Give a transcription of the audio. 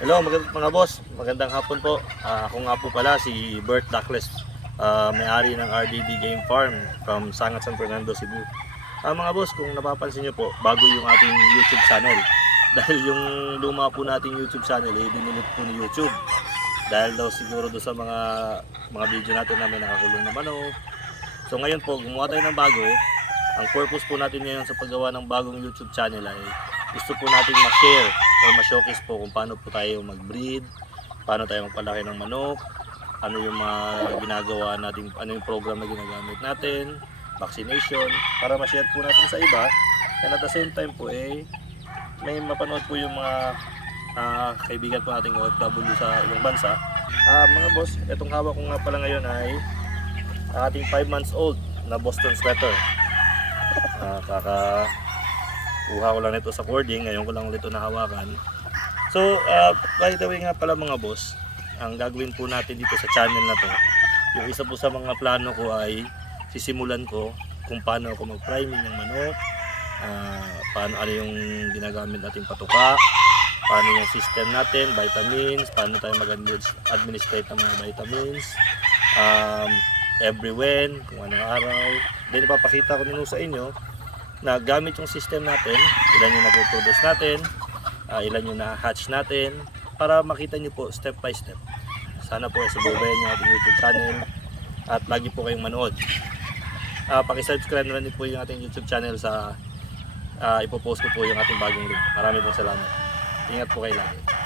Hello mga boss, magandang hapon po. Ako nga po pala si Bert Dacles, may-ari ng RDD Game Farm from Sangat San Fernando, Cebu. Mga boss, kung napapansin nyo po, bago yung ating YouTube channel. Dahil yung luma po nating YouTube channel, dinilit po ni YouTube. Dahil daw siguro doon sa mga video natin na may nakakulong na manok. So ngayon po, gumawa tayo ng bago. Ang purpose po natin ngayon sa paggawa ng bagong YouTube channel ay gusto po natin ma-share or ma-showcase po kung paano po tayo mag-breed, paano tayo magpalaki ng manok, ano yung mga ginagawa natin, ano yung program na ginagamit natin, vaccination, para ma-share po natin sa iba. And at the same time po may mapanood po yung mga kaibigan po nating OFW sa ibang bansa. Mga boss, itong hawak ko nga pala ngayon ay ating 5 months old na Boston Sweater. Kuha ko lang nito sa cording, ngayon ko lang ulit ito nahawakan. So, by the way nga pala mga boss, ang gagawin po natin dito sa channel na to, yung isa po sa mga plano ko ay sisimulan ko kung paano ako mag-priming ng manok, ano yung ginagamit nating patuka, paano yung system natin, vitamins, paano tayo mag-administrate ng mga vitamins, every when, kung anong araw. Then ipapakita ko nyo sa inyo na gamit yung system natin, ilan yung napoproduce natin, ilan yung na-hatch natin, para makita nyo po step by step. Sana po subaybayan nyo ating YouTube channel at lagi po kayong manood. Paki-subscribe na rin po yung ating YouTube channel sa ipopost ko po yung ating bagong link. Marami pong salamat. Ingat po kayo lagi.